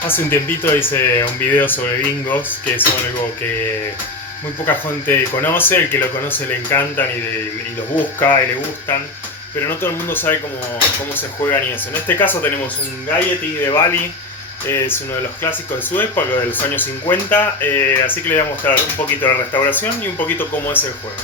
Hace un tiempito hice un video sobre bingos, que es algo que muy poca gente conoce. El que lo conoce le encantan y los busca y le gustan, pero no todo el mundo sabe cómo se juegan y eso. En este caso tenemos un Gaiety de Bali, es uno de los clásicos de su época, de los años 50, así que le voy a mostrar un poquito de la restauración y un poquito cómo es el juego.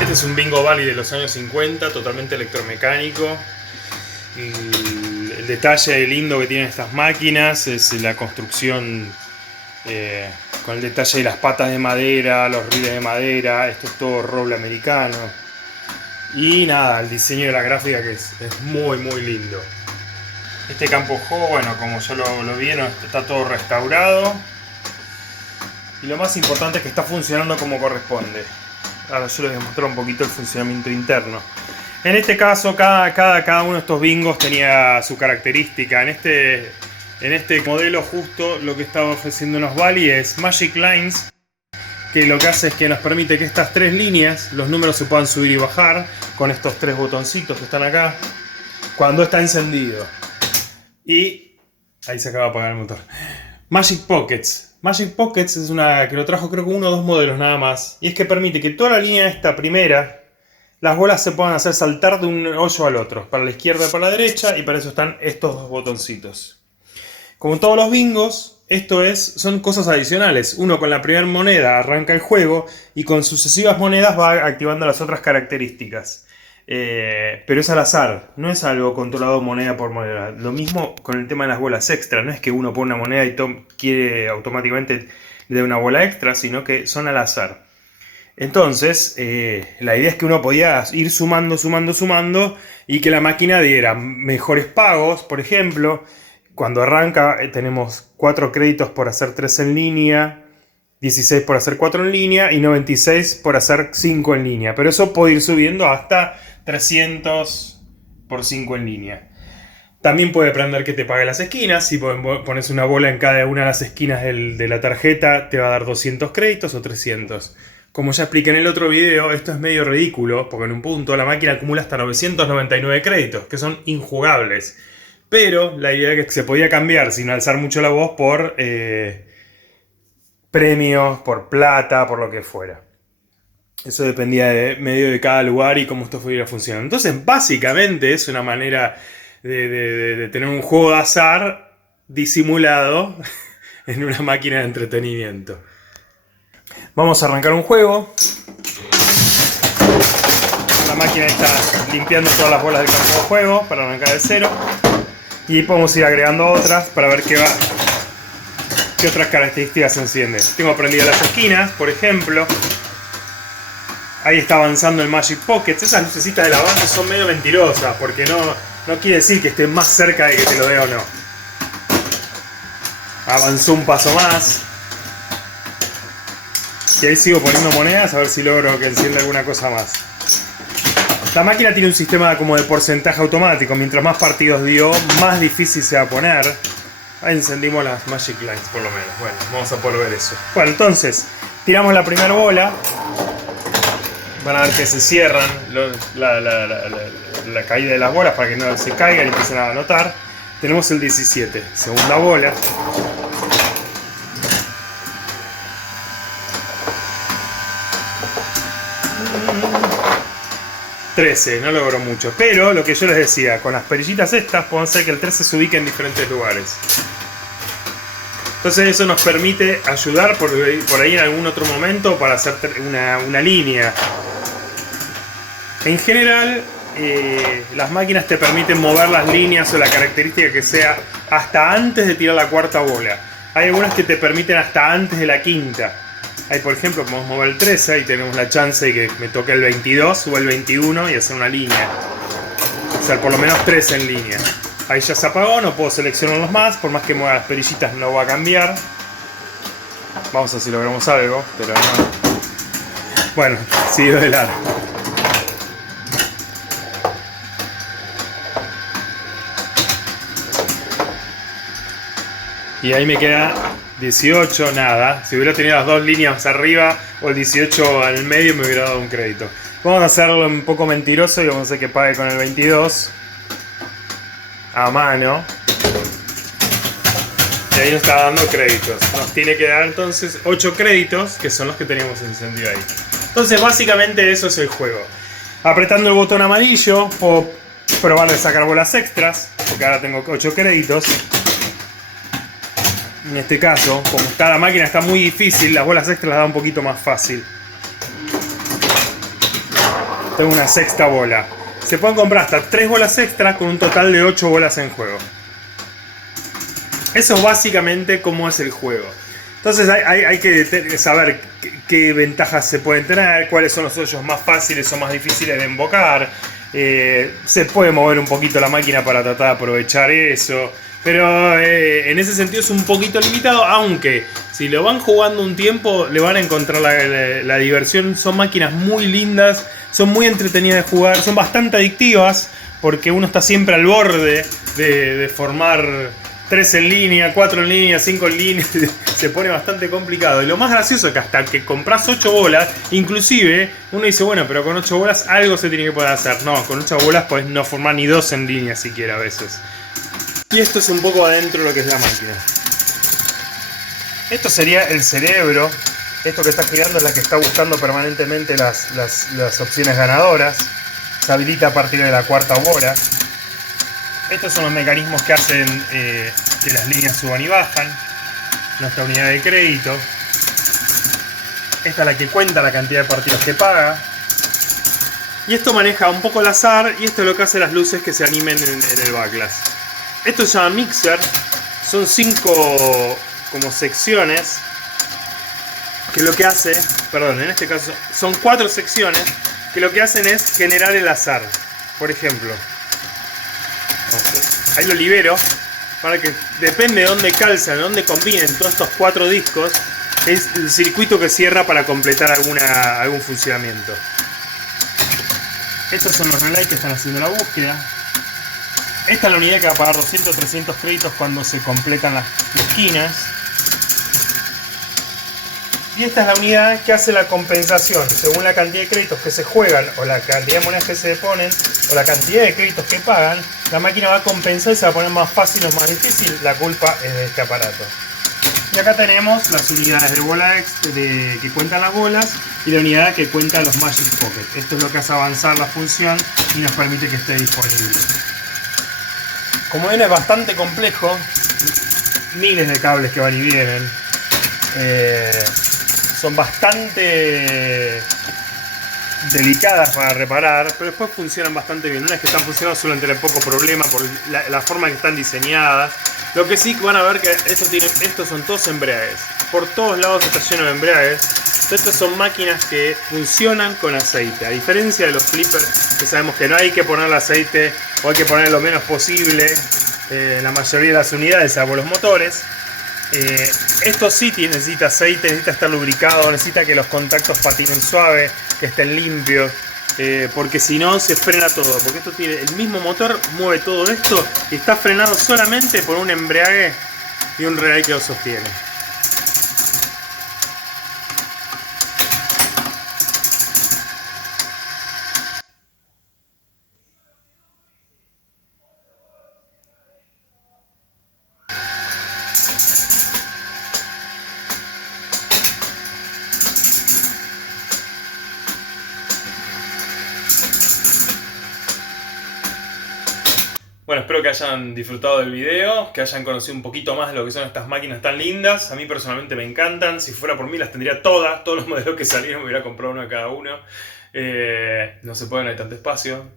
Este es un Bingo Bali de los años 50, totalmente electromecánico. El detalle lindo que tienen estas máquinas es la construcción, con el detalle de las patas de madera, los rieles de madera. Esto es todo roble americano. Y nada, el diseño de la gráfica que es muy lindo. Este campo de juego, bueno, como ya lo vieron, está todo restaurado. Y lo más importante es que está funcionando como corresponde. Ahora yo les voy a mostrar un poquito el funcionamiento interno. En este caso, cada uno de estos bingos tenía su característica. En este modelo justo lo que estaba ofreciéndonos Bali es Magic Lines, que lo que hace es que nos permite que estas tres líneas, los números se puedan subir y bajar con estos tres botoncitos que están acá, cuando está encendido. Y ahí se acaba de apagar el motor. Magic Pockets. Magic Pockets es una que lo trajo creo que uno o dos modelos nada más. Y es que permite que toda la línea esta primera, las bolas se puedan hacer saltar de un hoyo al otro, para la izquierda y para la derecha, y para eso están estos dos botoncitos. Como en todos los bingos, son cosas adicionales. Uno con la primera moneda arranca el juego y con sucesivas monedas va activando las otras características. Pero es al azar, no es algo controlado moneda por moneda. Lo mismo con el tema de las bolas extra, no es que uno pone una moneda y quiere automáticamente le dé una bola extra, sino que son al azar. Entonces, la idea es que uno podía ir sumando y que la máquina diera mejores pagos. Por ejemplo, cuando arranca tenemos 4 créditos por hacer 3 en línea, 16 por hacer 4 en línea y 96 por hacer 5 en línea. Pero eso puede ir subiendo hasta 300 por 5 en línea. También puede prender que te pague las esquinas. Si pones una bola en cada una de las esquinas de la tarjeta, te va a dar 200 créditos o 300. Como ya expliqué en el otro video, esto es medio ridículo, porque en un punto la máquina acumula hasta 999 créditos, que son injugables. Pero la idea es que se podía cambiar sin alzar mucho la voz por premios, por plata, por lo que fuera. Eso dependía medio de cada lugar y cómo esto fuera funcionando. Entonces, básicamente es una manera de tener un juego de azar disimulado en una máquina de entretenimiento. Vamos a arrancar un juego. La máquina está limpiando todas las bolas del campo de juego para arrancar de cero. Y podemos ir agregando otras para ver qué otras características se encienden. Tengo prendidas las esquinas, por ejemplo. Ahí está avanzando el Magic Pockets. Esas lucecitas del avance son medio mentirosas, porque no quiere decir que esté más cerca de que te lo dé o no. Avanzó un paso más. Y ahí sigo poniendo monedas a ver si logro que encienda alguna cosa más. La máquina tiene un sistema como de porcentaje automático. Mientras más partidos dio, más difícil se va a poner. Ahí encendimos las Magic Lights por lo menos. Bueno, vamos a poder ver eso. Bueno, entonces, tiramos la primera bola. Van a ver que se cierran la caída de las bolas para que no se caigan y empiecen a anotar. Tenemos el 17, segunda bola. $13, no logró mucho. Pero lo que yo les decía, con las perillitas estas podemos hacer que el 13 se ubique en diferentes lugares. Entonces eso nos permite ayudar por ahí en algún otro momento para hacer una línea. En general, las máquinas te permiten mover las líneas o la característica que sea hasta antes de tirar la cuarta bola. Hay algunas que te permiten hasta antes de la quinta. Ahí, por ejemplo, podemos mover el 13 y tenemos la chance de que me toque el 22 o el 21 y hacer una línea. O sea, por lo menos 3 en línea. Ahí ya se apagó, no puedo seleccionarlos más. Por más que mueva las perillitas no va a cambiar. Vamos a ver si logramos algo, pero no. Bueno, siguió de largo. Y ahí me queda 18, nada. Si hubiera tenido las dos líneas arriba o el 18 en el medio me hubiera dado un crédito. Vamos a hacerlo un poco mentiroso y vamos a hacer que pague con el 22 a mano. Y ahí nos está dando créditos. Nos tiene que dar entonces 8 créditos, que son los que teníamos encendido ahí. Entonces básicamente eso es el juego. Apretando el botón amarillo puedo probar de sacar bolas extras, porque ahora tengo 8 créditos. En este caso, como está la máquina está muy difícil, las bolas extras las da un poquito más fácil. Tengo una sexta bola. Se pueden comprar hasta 3 bolas extras con un total de 8 bolas en juego. Eso es básicamente cómo es el juego. Entonces hay que saber qué ventajas se pueden tener, cuáles son los hoyos más fáciles o más difíciles de invocar. Se puede mover un poquito la máquina para tratar de aprovechar eso. Pero en ese sentido es un poquito limitado, aunque si lo van jugando un tiempo le van a encontrar la diversión. Son máquinas muy lindas, son muy entretenidas de jugar, son bastante adictivas porque uno está siempre al borde de formar 3 en línea, 4 en línea, 5 en línea. Se pone bastante complicado. Y lo más gracioso es que hasta que compras 8 bolas, inclusive uno dice, bueno, pero con 8 bolas algo se tiene que poder hacer. No, con 8 bolas podés no formar ni 2 en línea siquiera a veces. Y esto es un poco adentro de lo que es la máquina. Esto sería el cerebro. Esto que está girando es la que está buscando permanentemente las opciones ganadoras. Se habilita a partir de la cuarta bola. Estos son los mecanismos que hacen que las líneas suban y bajan. Nuestra unidad de crédito. Esta es la que cuenta la cantidad de partidos que paga. Y esto maneja un poco el azar. Y esto es lo que hace las luces que se animen en el backlash. Esto se llama mixer, son 5 como secciones, que lo que hace, perdón, en este caso son 4 secciones, que lo que hacen es generar el azar. Por ejemplo, ahí lo libero, para que depende de dónde calzan, de dónde combinen todos estos 4 discos, Es el circuito que cierra para completar algún funcionamiento. Estos son los relays que están haciendo la búsqueda. Esta es la unidad que va a pagar 200 300 créditos cuando se completan las esquinas. Y esta es la unidad que hace la compensación. Según la cantidad de créditos que se juegan, o la cantidad de monedas que se deponen, o la cantidad de créditos que pagan, la máquina va a compensar y se va a poner más fácil o más difícil. La culpa es de este aparato. Y acá tenemos las unidades de bola que cuentan las bolas y la unidad que cuenta los Magic Pocket. Esto es lo que hace avanzar la función y nos permite que esté disponible. Como ven, es bastante complejo, miles de cables que van y vienen. Son bastante delicadas para reparar, pero después funcionan bastante bien. Una vez que están funcionando suelen tener poco problema por la forma en que están diseñadas. Lo que sí van a ver que estos son todos embragues. Por todos lados está lleno de embragues. Estas son máquinas que funcionan con aceite. A diferencia de los flippers, que sabemos que no hay que ponerle aceite o hay que poner lo menos posible en la mayoría de las unidades, salvo los motores. Esto sí necesita aceite, necesita estar lubricado, necesita que los contactos patinen suave, que estén limpios, porque si no se frena todo. Porque esto tiene el mismo motor, mueve todo esto y está frenado solamente por un embrague y un relay que lo sostiene. Bueno, espero que hayan disfrutado del video, que hayan conocido un poquito más de lo que son estas máquinas tan lindas. A mí personalmente me encantan. Si fuera por mí las tendría todas, todos los modelos que salieron me hubiera comprado uno de cada uno. No se puede, no hay tanto espacio.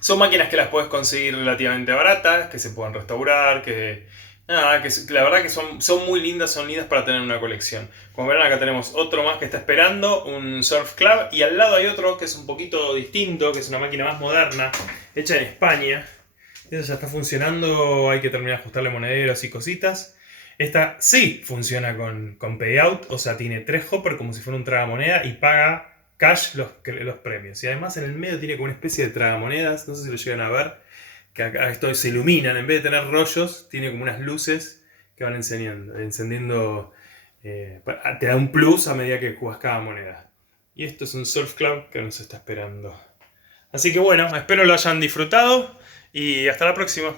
Son máquinas que las puedes conseguir relativamente baratas, que se pueden restaurar, nada, que la verdad que son muy lindas, son lindas para tener una colección. Como verán, acá tenemos otro más que está esperando, un Surf Club, y al lado hay otro que es un poquito distinto, que es una máquina más moderna, hecha en España. Eso ya está funcionando, hay que terminar de ajustarle monederos y cositas. Esta sí funciona con payout, o sea, tiene 3 hoppers como si fuera un tragamoneda y paga cash los premios. Y además en el medio tiene como una especie de tragamonedas, no sé si lo llegan a ver, que acá esto se iluminan, en vez de tener rollos, tiene como unas luces que van encendiendo, te da un plus a medida que jugas cada moneda. Y esto es un Surf Club que nos está esperando. Así que bueno, espero lo hayan disfrutado y hasta la próxima.